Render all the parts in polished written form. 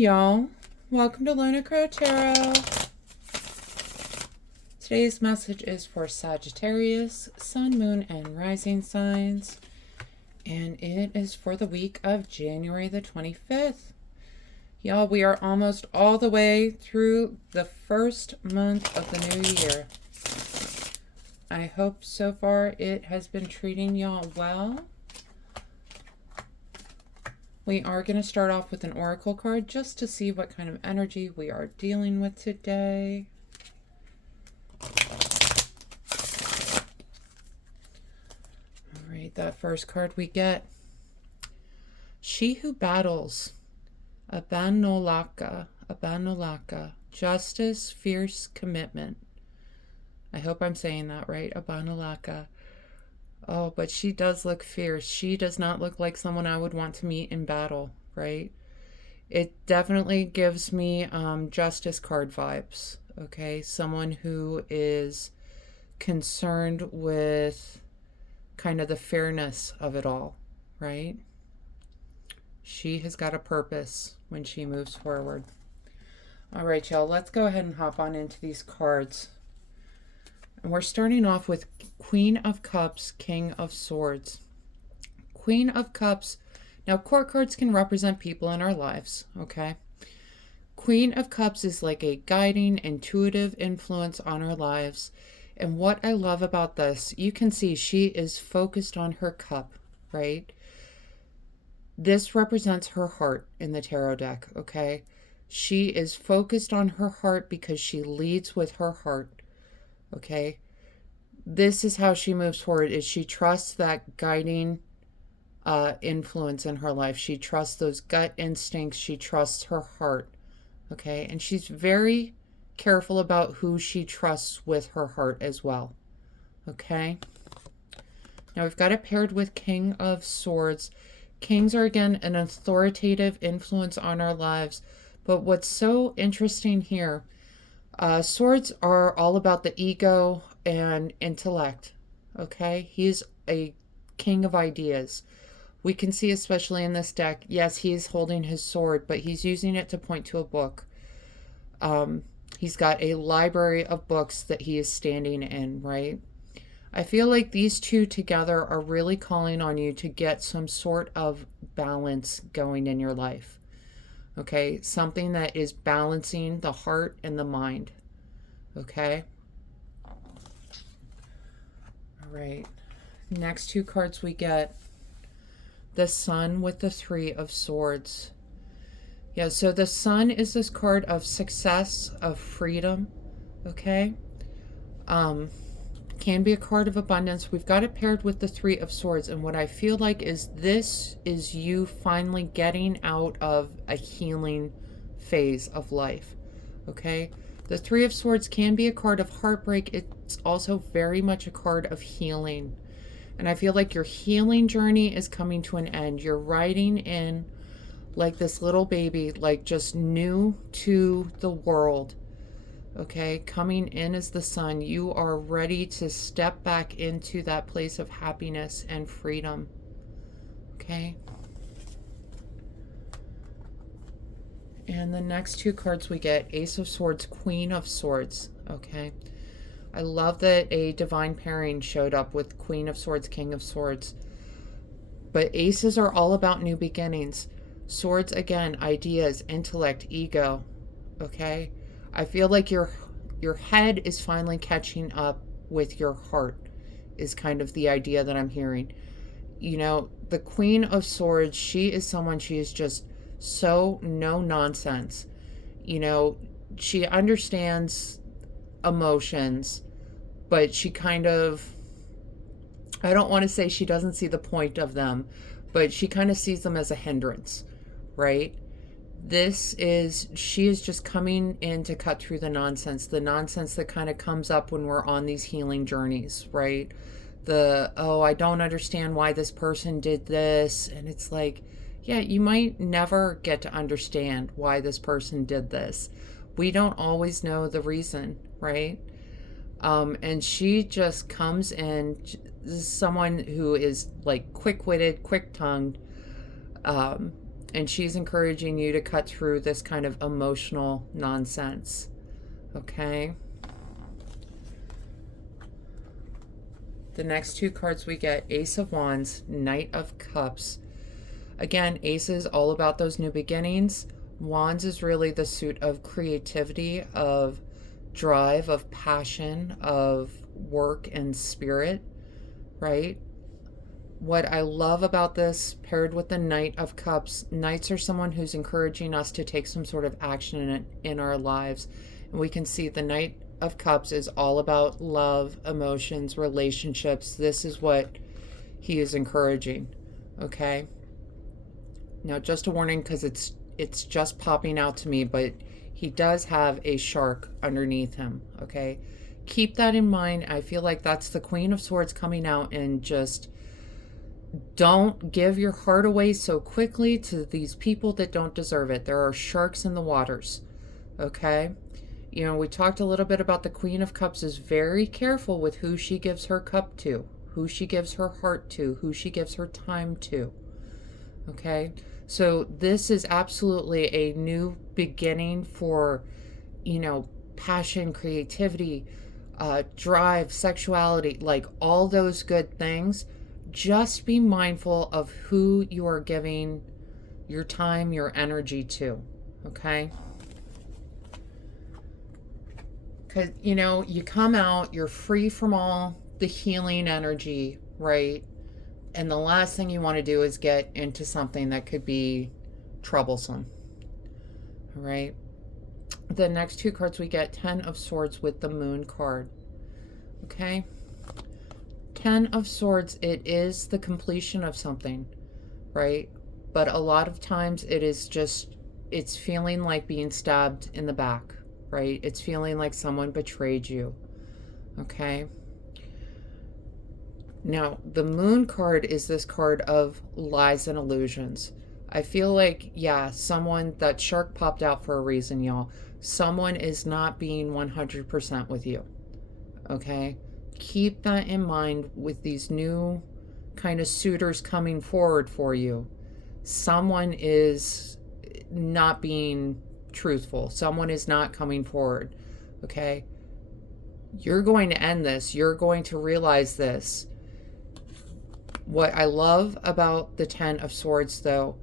Y'all, welcome to Lunar Tarot. Today's message is for Sagittarius, Sun, Moon, and Rising signs, and it is for the week of January the 25th. Y'all, we are almost all the way through the first month of the new year. I hope so far it has been treating y'all well. We are going to start off with an oracle card just to see what kind of energy we are dealing with today. All right, that first card we get. She who battles. Abanolaka. Justice, fierce commitment. I hope I'm saying that right. Abanolaka. Oh, but she does look fierce. She does not look like someone I would want to meet in battle, right? It definitely gives me justice card vibes, okay? Someone who is concerned with kind of the fairness of it all, right? She has got a purpose when she moves forward. All right, y'all, let's go ahead and hop on into these cards. And we're starting off with Queen of Cups, King of Swords. Queen of Cups. Now, court cards can represent people in our lives, okay? Queen of Cups is like a guiding, intuitive influence on our lives. And what I love about this, you can see she is focused on her cup, right? This represents her heart in the tarot deck, okay? She is focused on her heart because she leads with her heart. Okay, this is how she moves forward, is she trusts that guiding influence in her life. She trusts those gut instincts. She trusts her heart. Okay, and she's very careful about who she trusts with her heart as well. Okay, now we've got it paired with King of Swords. Kings are, again, an authoritative influence on our lives. But what's so interesting here, swords are all about the ego and intellect, okay? He's a king of ideas. We can see, especially in this deck, yes, he's holding his sword, but he's using it to point to a book. He's got a library of books that he is standing in, right? I feel like these two together are really calling on you to get some sort of balance going in your life. Okay, something that is balancing the heart and the mind. Okay. All right. Next two cards we get. The Sun with the Three of Swords. Yeah, so the Sun is this card of success, of freedom. Okay. Can be a card of abundance. We've got it paired with the Three of Swords, and what I feel like is this is you finally getting out of a healing phase of life. Okay, the Three of Swords can be a card of heartbreak. It's also very much a card of healing, and I feel like your healing journey is coming to an end. You're riding in like this little baby, like just new to the world. Okay, coming in as the Sun, you are ready to step back into that place of happiness and freedom. Okay. And the next two cards we get, Ace of Swords, Queen of Swords. Okay. I love that a divine pairing showed up with Queen of Swords, King of Swords. But aces are all about new beginnings. Swords, again, ideas, intellect, ego. Okay. I feel like your head is finally catching up with your heart is kind of the idea that I'm hearing. You know, the Queen of Swords, she is just so no nonsense. You know, she understands emotions, but she kind of, I don't want to say she doesn't see the point of them, but she kind of sees them as a hindrance, right? She is just coming in to cut through the nonsense that kind of comes up when we're on these healing journeys, right? I don't understand why this person did this. And it's like, yeah, you might never get to understand why this person did this. We don't always know the reason, right? And she just comes in, this is someone who is like quick-witted, quick-tongued, And she's encouraging you to cut through this kind of emotional nonsense. Okay? The next two cards we get, Ace of Wands, Knight of Cups. Again, Ace is all about those new beginnings. Wands is really the suit of creativity, of drive, of passion, of work and spirit, right? What I love about this, paired with the Knight of Cups, Knights are someone who's encouraging us to take some sort of action in our lives. And we can see the Knight of Cups is all about love, emotions, relationships. This is what he is encouraging, okay? Now, just a warning, because it's just popping out to me, but he does have a shark underneath him, okay? Keep that in mind. I feel like that's the Queen of Swords coming out, and just don't give your heart away so quickly to these people that don't deserve it. There are sharks in the waters, okay? You know, we talked a little bit about the Queen of Cups is very careful with who she gives her cup to, who she gives her heart to, who she gives her time to, okay? So this is absolutely a new beginning for, you know, passion, creativity, drive, sexuality, like all those good things. Just be mindful of who you are giving your time, your energy to, okay? Because, you know, you come out, you're free from all the healing energy, right? And the last thing you want to do is get into something that could be troublesome, all right? The next two cards we get, Ten of Swords with the Moon card, okay? Ten of Swords, it is the completion of something, right? But a lot of times it is just, it's feeling like being stabbed in the back, right? It's feeling like someone betrayed you, okay? Now, the Moon card is this card of lies and illusions. I feel like, yeah, someone, that shark popped out for a reason, y'all. Someone is not being 100% with you, okay? Keep that in mind with these new kind of suitors coming forward for you. Someone is not being truthful. Someone is not coming forward, okay? You're going to end this. You're going to realize this. What I love about the Ten of Swords, though,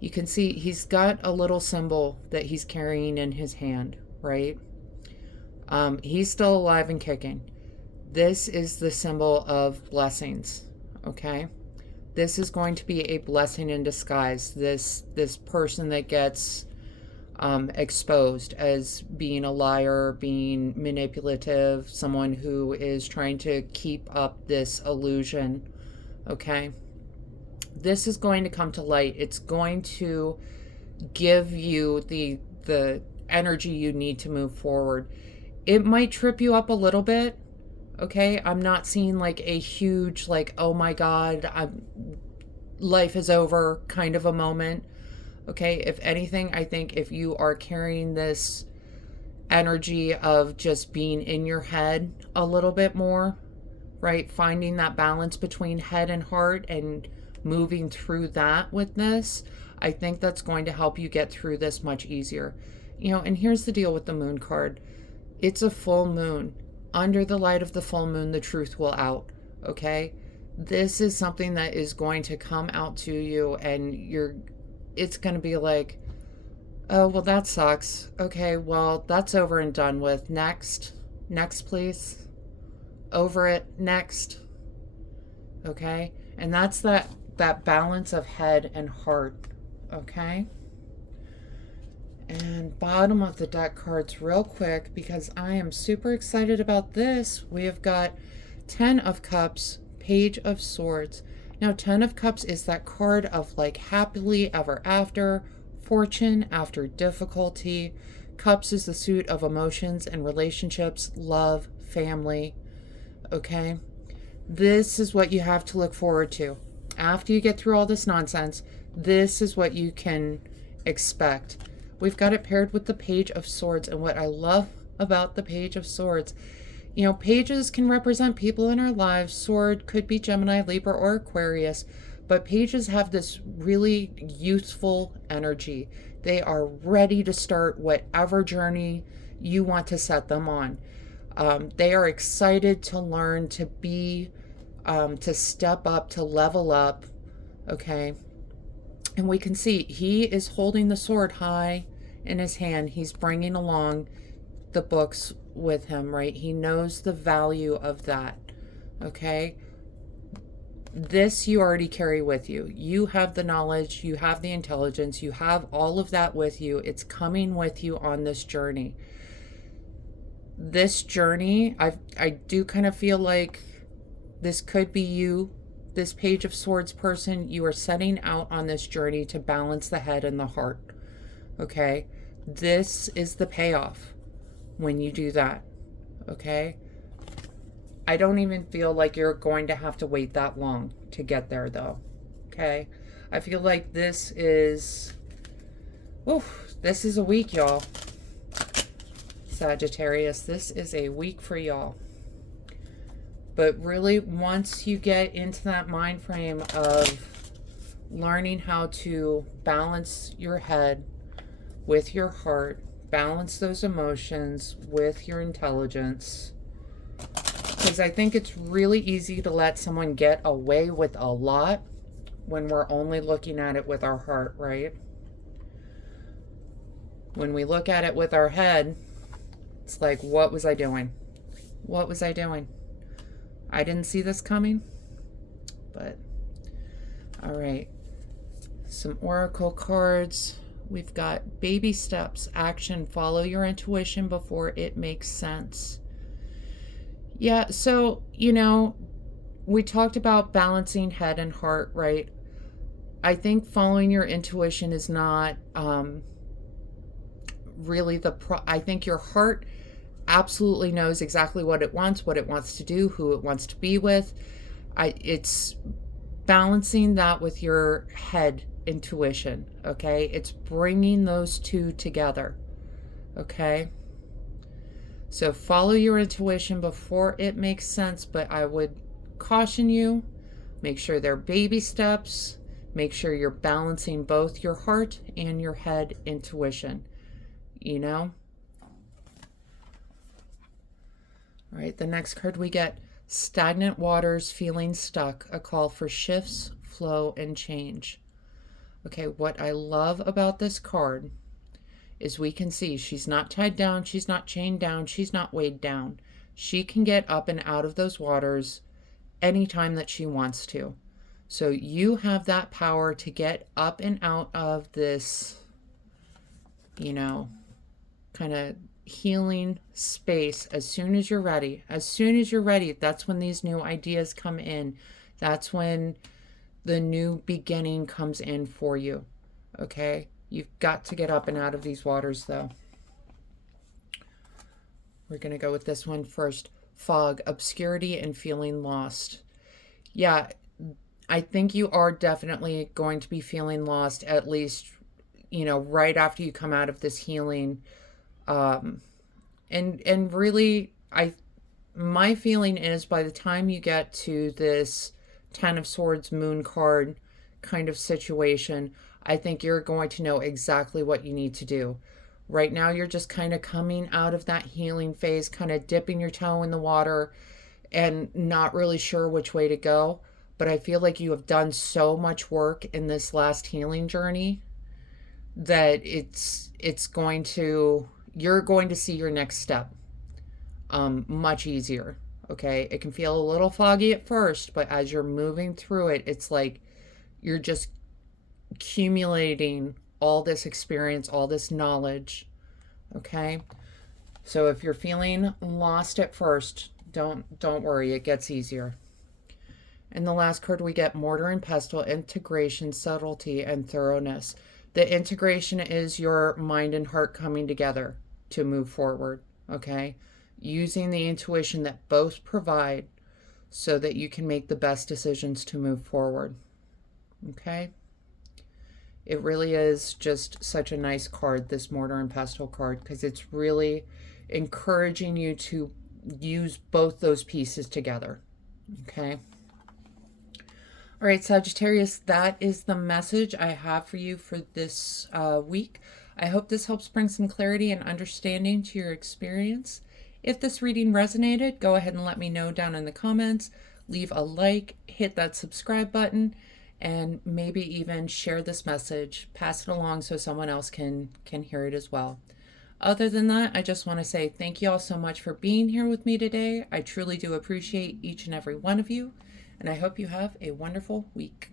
you can see he's got a little symbol that he's carrying in his hand, right? He's still alive and kicking. This is the symbol of blessings, okay? This is going to be a blessing in disguise. This person that gets exposed as being a liar, being manipulative, someone who is trying to keep up this illusion, okay? This is going to come to light. It's going to give you the energy you need to move forward. It might trip you up a little bit, okay? I'm not seeing like a huge, like, oh my God, life is over kind of a moment, okay? If anything, I think if you are carrying this energy of just being in your head a little bit more, right? Finding that balance between head and heart and moving through that with this, I think that's going to help you get through this much easier. You know, and here's the deal with the Moon card. It's a full moon. Under the light of the full moon, the truth will out, okay? This is something that is going to come out to you, and it's going to be like, oh, well, that sucks. Okay, well, that's over and done with. Next, please. Over it, next. Okay? And that's that balance of head and heart, okay? And bottom of the deck cards real quick, because I am super excited about this. We have got Ten of Cups, Page of Swords. Now, Ten of Cups is that card of like happily ever after, fortune after difficulty. Cups is the suit of emotions and relationships, love, family, okay? This is what you have to look forward to. After you get through all this nonsense, this is what you can expect. We've got it paired with the Page of Swords, and what I love about the Page of Swords, you know, pages can represent people in our lives. Sword could be Gemini, Libra, or Aquarius, But pages have this really youthful energy. They are ready to start whatever journey you want to set them on. They are excited to learn, to be, to step up, to level up. Okay. And we can see he is holding the sword high in his hand. He's bringing along the books with him, right? He knows the value of that. Okay. This you already carry with you. You have the knowledge, you have the intelligence, you have all of that with you. It's coming with you on this journey. This journey, I do kind of feel like this could be you, this Page of Swords person. You are setting out on this journey to balance the head and the heart. Okay? This is the payoff when you do that. Okay? I don't even feel like you're going to have to wait that long to get there, though. Okay? I feel like this is a week, y'all. Sagittarius, this is a week for y'all. But really, once you get into that mind frame of learning how to balance your head with your heart, balance those emotions with your intelligence, because I think it's really easy to let someone get away with a lot when we're only looking at it with our heart, right? When we look at it with our head, it's like, what was I doing? What was I doing? I didn't see this coming. But, all right. Some oracle cards. We've got baby steps, action, follow your intuition before it makes sense. Yeah, so, we talked about balancing head and heart, right? I think following your intuition is not really I think your heart absolutely knows exactly what it wants to do, who it wants to be with. It's balancing that with your head intuition, okay? It's bringing those two together, okay? So follow your intuition before it makes sense, but I would caution you, make sure they're baby steps, make sure you're balancing both your heart and your head intuition, All right, the next card we get, stagnant waters, feeling stuck, a call for shifts, flow, and change. Okay, what I love about this card is we can see she's not tied down, she's not chained down, she's not weighed down. She can get up and out of those waters anytime that she wants to. So you have that power to get up and out of this, kind of healing space as soon as you're ready. As soon as you're ready, that's when these new ideas come in. That's when the new beginning comes in for you. Okay? You've got to get up and out of these waters, though. We're going to go with this one first. Fog, obscurity, and feeling lost. Yeah, I think you are definitely going to be feeling lost, at least, right after you come out of this healing. And really, my feeling is by the time you get to this Ten of Swords Moon card kind of situation, I think you're going to know exactly what you need to do. Right now, you're just kind of coming out of that healing phase, kind of dipping your toe in the water and not really sure which way to go. But I feel like you have done so much work in this last healing journey that you're going to see your next step much easier. Okay, it can feel a little foggy at first, but as you're moving through it, it's like you're just accumulating all this experience, all this knowledge. Okay, so if you're feeling lost at first, don't worry, it gets easier. And the last card we get, mortar and pestle, integration, subtlety, and thoroughness. The integration is your mind and heart coming together to move forward, okay? Using the intuition that both provide so that you can make the best decisions to move forward, okay? It really is just such a nice card, this mortar and pestle card, because it's really encouraging you to use both those pieces together, okay? All right, Sagittarius, that is the message I have for you for this week. I hope this helps bring some clarity and understanding to your experience. If this reading resonated, go ahead and let me know down in the comments. Leave a like, hit that subscribe button, and maybe even share this message. Pass it along so someone else can hear it as well. Other than that, I just want to say thank you all so much for being here with me today. I truly do appreciate each and every one of you, and I hope you have a wonderful week.